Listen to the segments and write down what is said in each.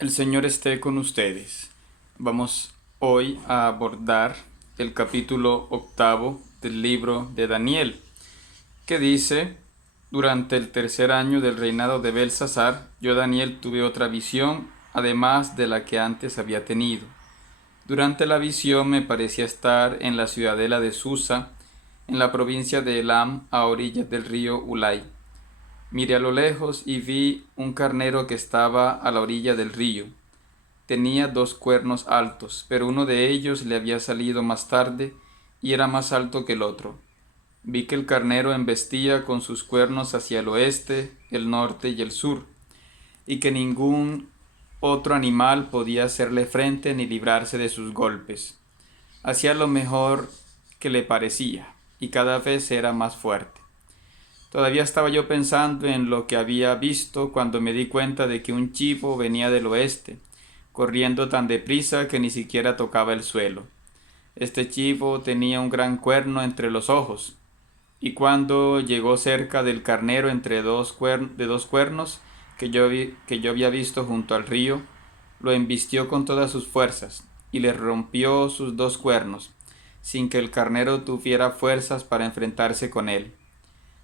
El Señor esté con ustedes. Vamos hoy a abordar el capítulo 8 del libro de Daniel, que dice: durante el tercer año del reinado de Belsasar, yo Daniel tuve otra visión, además de la que antes había tenido. Durante la visión me parecía estar en la ciudadela de Susa, en la provincia de Elam, a orillas del río Ulai. Miré a lo lejos y vi un carnero que estaba a la orilla del río. Tenía 2 cuernos altos, pero uno de ellos le había salido más tarde y era más alto que el otro. Vi que el carnero embestía con sus cuernos hacia el oeste, el norte y el sur, y que ningún otro animal podía hacerle frente ni librarse de sus golpes. Hacía lo mejor que le parecía, y cada vez era más fuerte. Todavía estaba yo pensando en lo que había visto cuando me di cuenta de que un chivo venía del oeste, corriendo tan deprisa que ni siquiera tocaba el suelo. Este chivo tenía un gran cuerno entre los ojos, y cuando llegó cerca del carnero entre dos cuernos que yo había visto junto al río, lo embistió con todas sus fuerzas, y le rompió sus 2 cuernos, sin que el carnero tuviera fuerzas para enfrentarse con él.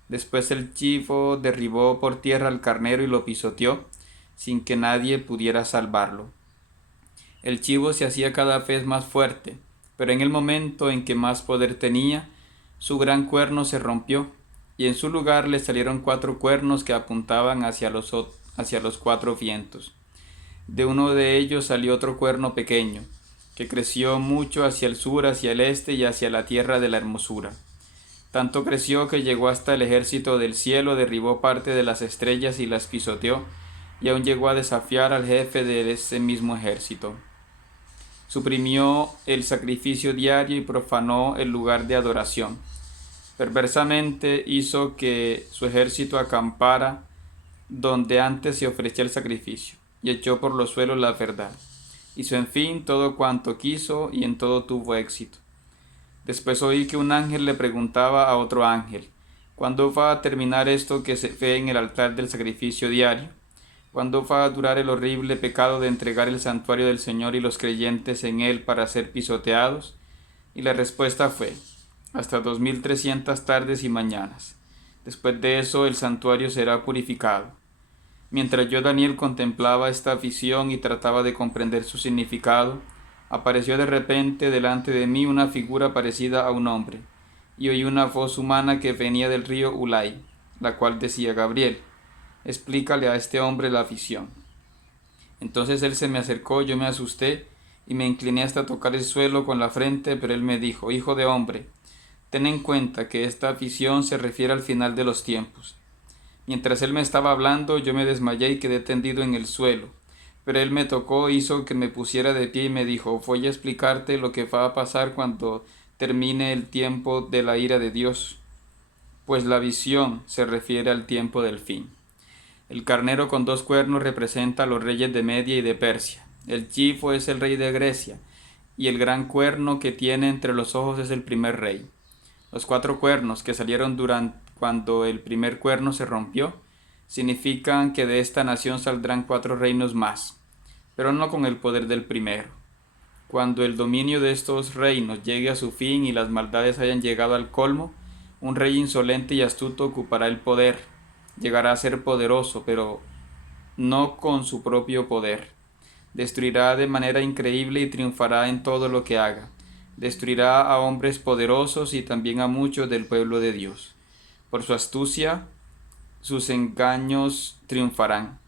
Después el chivo derribó por tierra al carnero y lo pisoteó, sin que nadie pudiera salvarlo. El chivo se hacía cada vez más fuerte, pero en el momento en que más poder tenía, su gran cuerno se rompió, y en su lugar le salieron 4 cuernos que apuntaban hacia los 4 vientos. De uno de ellos salió otro cuerno pequeño, que creció mucho hacia el sur, hacia el este y hacia la tierra de la hermosura. Tanto creció que llegó hasta el ejército del cielo, derribó parte de las estrellas y las pisoteó, y aún llegó a desafiar al jefe de ese mismo ejército. Suprimió el sacrificio diario y profanó el lugar de adoración. Perversamente hizo que su ejército acampara donde antes se ofrecía el sacrificio, y echó por los suelos la verdad. Hizo en fin todo cuanto quiso, y en todo tuvo éxito. Después oí que un ángel le preguntaba a otro ángel: ¿cuándo va a terminar esto que se ve en el altar del sacrificio diario? ¿Cuándo va a durar el horrible pecado de entregar el santuario del Señor y los creyentes en él para ser pisoteados? Y la respuesta fue: hasta 2300 tardes y mañanas. Después de eso el santuario será purificado. Mientras yo, Daniel, contemplaba esta visión y trataba de comprender su significado, apareció de repente delante de mí una figura parecida a un hombre, y oí una voz humana que venía del río Ulai, la cual decía: Gabriel, explícale a este hombre la visión. Entonces él se me acercó, yo me asusté y me incliné hasta tocar el suelo con la frente, pero él me dijo: Hijo de hombre, ten en cuenta que esta visión se refiere al final de los tiempos. Mientras él me estaba hablando, yo me desmayé y quedé tendido en el suelo. Pero él me tocó, hizo que me pusiera de pie y me dijo: voy a explicarte lo que va a pasar cuando termine el tiempo de la ira de Dios, pues la visión se refiere al tiempo del fin. El carnero con 2 cuernos representa a los reyes de Media y de Persia. El chivo es el rey de Grecia, y el gran cuerno que tiene entre los ojos es el primer rey. Los 4 cuernos que salieron cuando el primer cuerno se rompió significan que de esta nación saldrán 4 reinos más, pero no con el poder del primero. Cuando el dominio de estos reinos llegue a su fin y las maldades hayan llegado al colmo, un rey insolente y astuto ocupará el poder. Llegará a ser poderoso, pero no con su propio poder. Destruirá de manera increíble y triunfará en todo lo que haga. Destruirá a hombres poderosos y también a muchos del pueblo de Dios. Por su astucia, sus engaños triunfarán.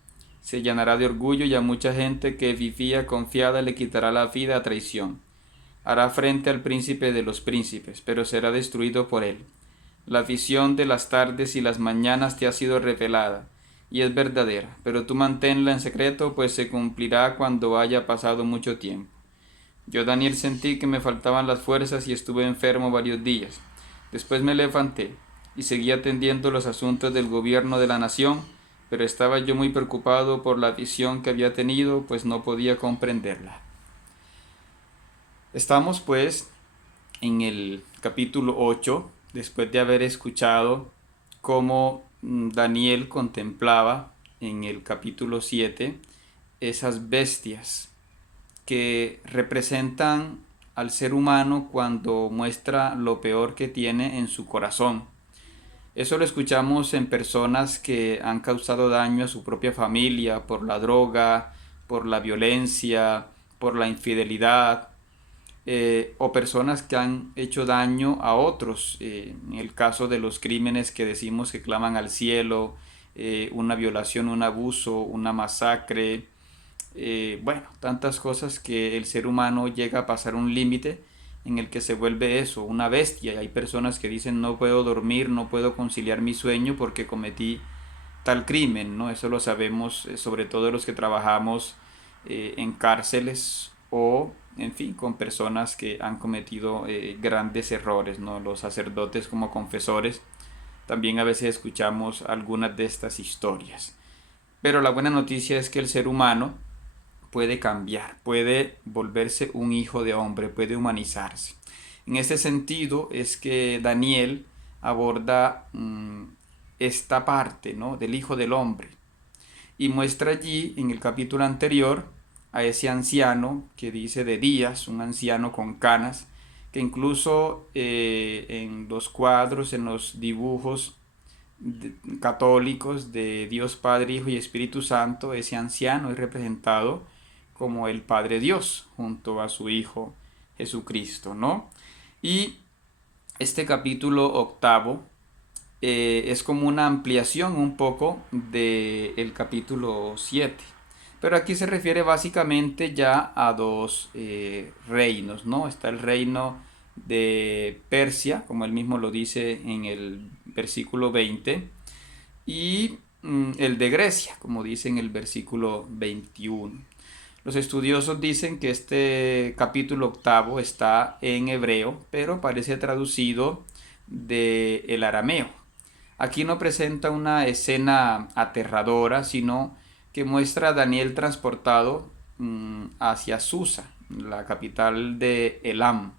Se llenará de orgullo y a mucha gente que vivía confiada le quitará la vida a traición. Hará frente al príncipe de los príncipes, pero será destruido por él. La visión de las tardes y las mañanas te ha sido revelada, y es verdadera, pero tú manténla en secreto, pues se cumplirá cuando haya pasado mucho tiempo. Yo, Daniel, sentí que me faltaban las fuerzas y estuve enfermo varios días. Después me levanté y seguí atendiendo los asuntos del gobierno de la nación, pero estaba yo muy preocupado por la visión que había tenido, pues no podía comprenderla. Estamos pues en el capítulo 8, después de haber escuchado cómo Daniel contemplaba en el capítulo 7 esas bestias que representan al ser humano cuando muestra lo peor que tiene en su corazón. Eso lo escuchamos en personas que han causado daño a su propia familia por la droga, por la violencia, por la infidelidad, o personas que han hecho daño a otros. En el caso de los crímenes que decimos que claman al cielo, una violación, un abuso, una masacre, bueno, tantas cosas que el ser humano llega a pasar un límite en el que se vuelve eso, una bestia. Y hay personas que dicen no puedo dormir, no puedo conciliar mi sueño porque cometí tal crimen, ¿no? Eso lo sabemos, sobre todo los que trabajamos en cárceles o, en fin, con personas que han cometido grandes errores, ¿no? Los sacerdotes como confesores, también a veces escuchamos algunas de estas historias. Pero la buena noticia es que el ser humano puede cambiar, puede volverse un hijo de hombre, puede humanizarse. En ese sentido es que Daniel aborda esta parte, ¿no?, del Hijo del Hombre, y muestra allí en el capítulo anterior a ese anciano que dice de Días, un anciano con canas, que incluso en los cuadros, en los dibujos católicos de Dios Padre, Hijo y Espíritu Santo, ese anciano es representado como el Padre Dios junto a su Hijo Jesucristo, ¿no? Y este capítulo octavo es como una ampliación un poco del capítulo 7. Pero aquí se refiere básicamente ya a dos reinos, ¿no? Está el reino de Persia, como él mismo lo dice en el versículo 20, y el de Grecia, como dice en el versículo 21. Los estudiosos dicen que este capítulo octavo está en hebreo, pero parece traducido del arameo. Aquí no presenta una escena aterradora, sino que muestra a Daniel transportado hacia Susa, la capital de Elam.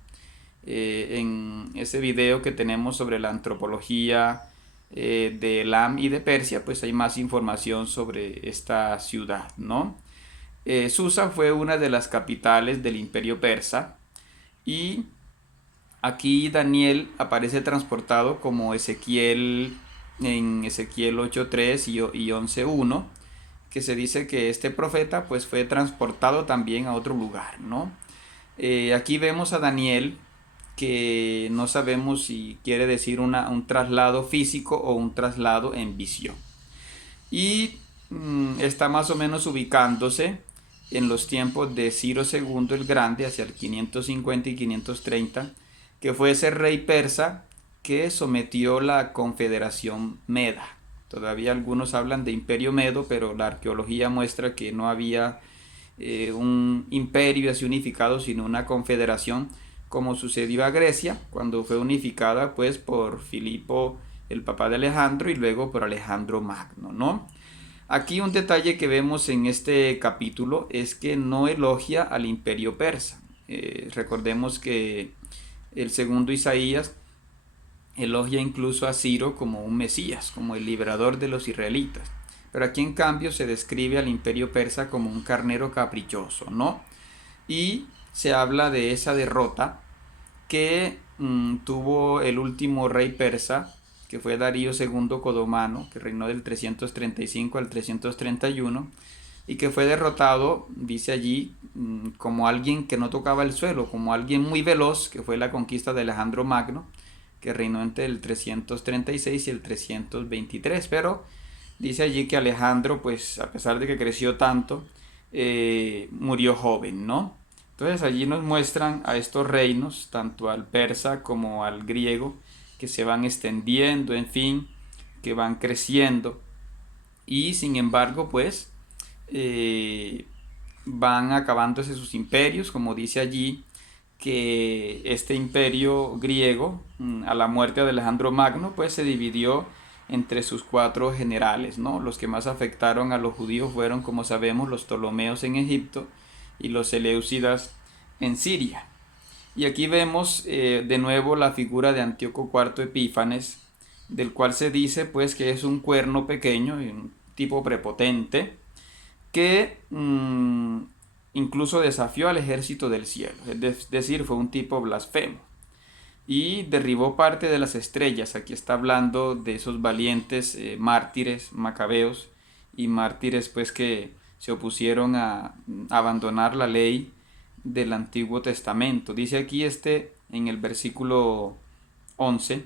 En ese video que tenemos sobre la antropología de Elam y de Persia, pues hay más información sobre esta ciudad, ¿no? Susa fue una de las capitales del Imperio Persa, y aquí Daniel aparece transportado como Ezequiel en Ezequiel 8.3 y 11.1, que se dice que este profeta pues fue transportado también a otro lugar, ¿no? Aquí vemos a Daniel, que no sabemos si quiere decir un traslado físico o un traslado en visión. Y está más o menos ubicándose en los tiempos de Ciro II el Grande, hacia el 550 y 530, que fue ese rey persa que sometió la Confederación Meda. Todavía algunos hablan de Imperio Medo, pero la arqueología muestra que no había un imperio así unificado, sino una confederación, como sucedió a Grecia cuando fue unificada pues por Filipo, el papá de Alejandro, y luego por Alejandro Magno, ¿no? Aquí un detalle que vemos en este capítulo es que no elogia al imperio persa. Recordemos que el segundo Isaías elogia incluso a Ciro como un Mesías, como el liberador de los israelitas. Pero aquí en cambio se describe al imperio persa como un carnero caprichoso, ¿no? Y se habla de esa derrota que tuvo el último rey persa, que fue Darío II Codomano, que reinó del 335 al 331, y que fue derrotado, dice allí, como alguien que no tocaba el suelo, como alguien muy veloz, que fue la conquista de Alejandro Magno, que reinó entre el 336 y el 323, pero dice allí que Alejandro, pues a pesar de que creció tanto, murió joven, ¿no? Entonces allí nos muestran a estos reinos, tanto al persa como al griego, que se van extendiendo, en fin, que van creciendo, y sin embargo, pues, van acabándose sus imperios, como dice allí, que este imperio griego, a la muerte de Alejandro Magno, pues se dividió entre sus cuatro generales, ¿no? Los que más afectaron a los judíos fueron, como sabemos, los Ptolomeos en Egipto y los Seleucidas en Siria. Y aquí vemos de nuevo la figura de Antíoco IV Epífanes, del cual se dice pues que es un cuerno pequeño y un tipo prepotente, que incluso desafió al ejército del cielo, es decir, fue un tipo blasfemo y derribó parte de las estrellas. Aquí está hablando de esos valientes mártires macabeos y mártires pues que se opusieron a abandonar la ley del Antiguo Testamento. Dice aquí en el versículo 11,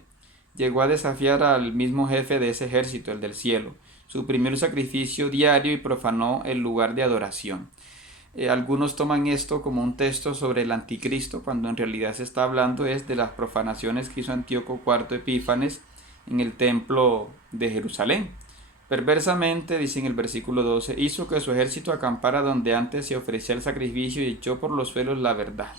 llegó a desafiar al mismo jefe de ese ejército, el del cielo, suprimió el sacrificio diario y profanó el lugar de adoración. Algunos toman esto como un texto sobre el anticristo, cuando en realidad se está hablando es de las profanaciones que hizo Antíoco IV Epífanes en el templo de Jerusalén. Perversamente, dice en el versículo 12, hizo que su ejército acampara donde antes se ofrecía el sacrificio y echó por los suelos la verdad.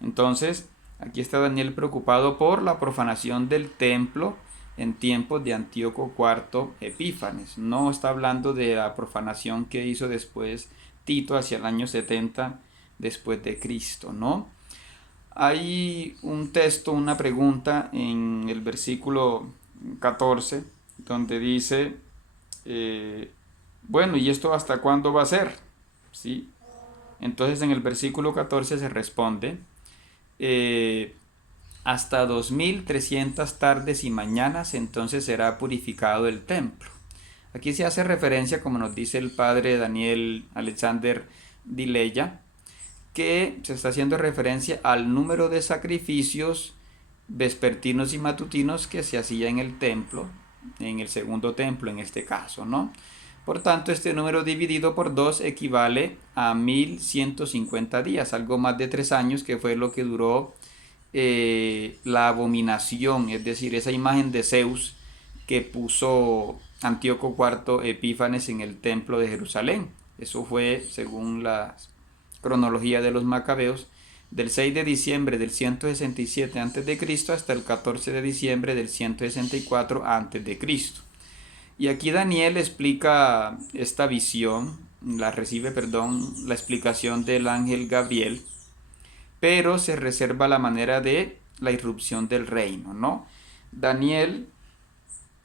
Entonces, aquí está Daniel preocupado por la profanación del templo en tiempos de Antíoco IV Epífanes. No está hablando de la profanación que hizo después Tito hacia el año 70 después de Cristo, ¿no? Hay un texto, una pregunta en el versículo 14, donde dice, bueno, ¿y esto hasta cuándo va a ser? ¿Sí? Entonces en el versículo 14 se responde, hasta 2300 tardes y mañanas, entonces será purificado el templo. Aquí se hace referencia, como nos dice el padre Daniel Alexander Dileya, que se está haciendo referencia al número de sacrificios vespertinos y matutinos que se hacía en el templo, en el segundo templo en este caso, ¿no? Por tanto, este número dividido por 2 equivale a 1150 días, algo más de 3 años, que fue lo que duró la abominación, es decir, esa imagen de Zeus que puso Antíoco IV Epífanes en el templo de Jerusalén. Eso fue, según la cronología de los macabeos, del 6 de diciembre del 167 a.C. hasta el 14 de diciembre del 164 a.C. Y aquí Daniel explica esta visión, recibe la explicación del ángel Gabriel, pero se reserva la manera de la irrupción del reino, ¿no? Daniel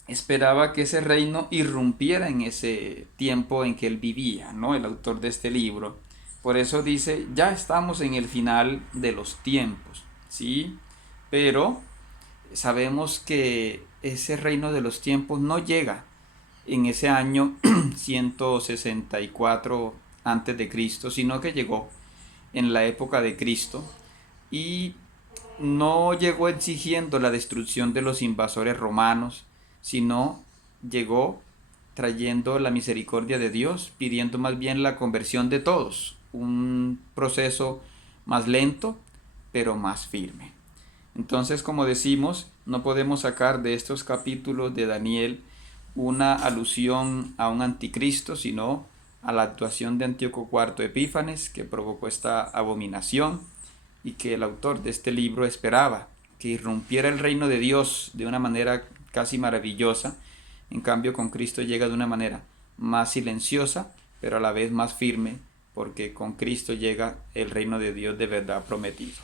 esperaba que ese reino irrumpiera en ese tiempo en que él vivía, ¿no? El autor de este libro. Por eso dice, ya estamos en el final de los tiempos, ¿sí? Pero sabemos que ese reino de los tiempos no llega en ese año 164 antes de Cristo, sino que llegó en la época de Cristo y no llegó exigiendo la destrucción de los invasores romanos, sino llegó trayendo la misericordia de Dios, pidiendo más bien la conversión de todos, un proceso más lento, pero más firme. Entonces, como decimos, no podemos sacar de estos capítulos de Daniel una alusión a un anticristo, sino a la actuación de Antíoco IV Epífanes, que provocó esta abominación y que el autor de este libro esperaba que irrumpiera el reino de Dios de una manera casi maravillosa. En cambio, con Cristo llega de una manera más silenciosa, pero a la vez más firme, porque con Cristo llega el reino de Dios de verdad prometido.